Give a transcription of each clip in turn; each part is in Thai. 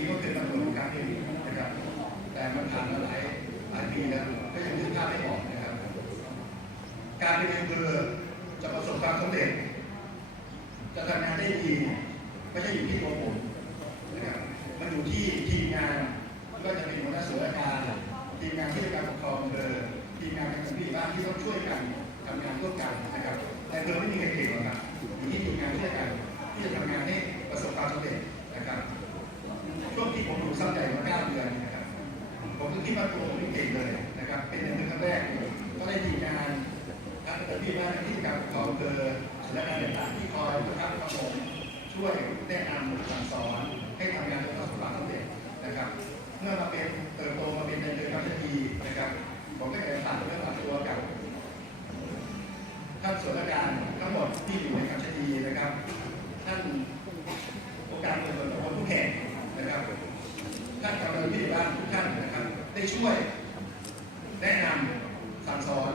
ดีก็เป็นตำรวจครั้งหนึ่งนะครับ แต่มันผ่านมาหลายหลายปีแล้วก็ยังนึกภาพไม่ออกนะครับ การเป็นอำเภอจะประสบความสำเร็จ จะทำงานได้ดีไม่ใช่อยู่ที่ตัวผมนะครับมันอยู่ที่ทีมงานไม่ว่าจะเป็นหัวหน้าส่วนราชการทีมงานที่การปกครองอำเภอทีมงานทางการบ้านที่ต้องช่วยกันทำงานร่วมกันนะครับแต่อำเภอไม่มีใครเก่งหรอกครับอยู่ที่ทีมงานช่วยกันที่จะทำงานให้ประสบความสำเร็จนะครับ ช่วงที่ผมอยู่ซ้ำใหญ่มาเก้าเดือนนะครับ ผ มก็คิดว่าตัวผมเก่งเลยนะครับ เป็นในครั้งแรกก็ได้ทีมงานทั้งแต่พี่ว่าที่การปกครองอำเภอและงานต่างๆที่คอยนะครับประผมช่วยแนะนำสั่งสอนให้ทำงานจนประสบความสำเร็จนะครับ เมื่อมาเป็นเติบโตมาเป็นในเดือนกัญชีนะครับ ผมก็จะตัดเรื่องตัวกับท่านส่วนราชการทั้งหมดที่อยู่ในกัญชีนะครับ ท่านองค์การเงินส่วนของผู้แข่งนะครับ ท่านกำลังที่บ้านทุกท่านนะครับ ได้ช่วย แนะนำสั่งสอน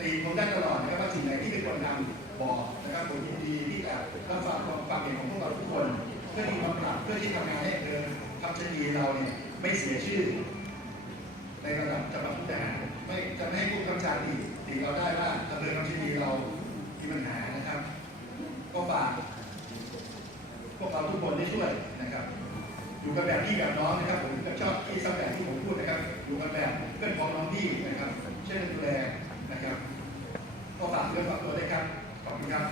ตีผมได้ตลอดนะครับว่าสิ่งไหนที่เป็นคนนำบอกนะครับผมยินดีที่จะรับฟังความความเห็นของพวกเราทุกคน เพื่อที่มาปรับเพื่อที่ทำงานให้เออทำชนีเราเนี่ยไม่เสียชื่อ ในระดับจังหวัดทุทหาไม่จะไม่ให้ผู้กำกับการตีตีเราได้ว่าอำเภอคำชะนีเรามีปัญหานะครับ ก็ฝากพวกเราทุกคนได้ช่วยนะครับ อยู่กันแบบพี่แบบน้องนะครับผม ช่วยดูแลนะครับก็ฝากเรื่องฝากตัวด้วยครับ ขอบคุณครับ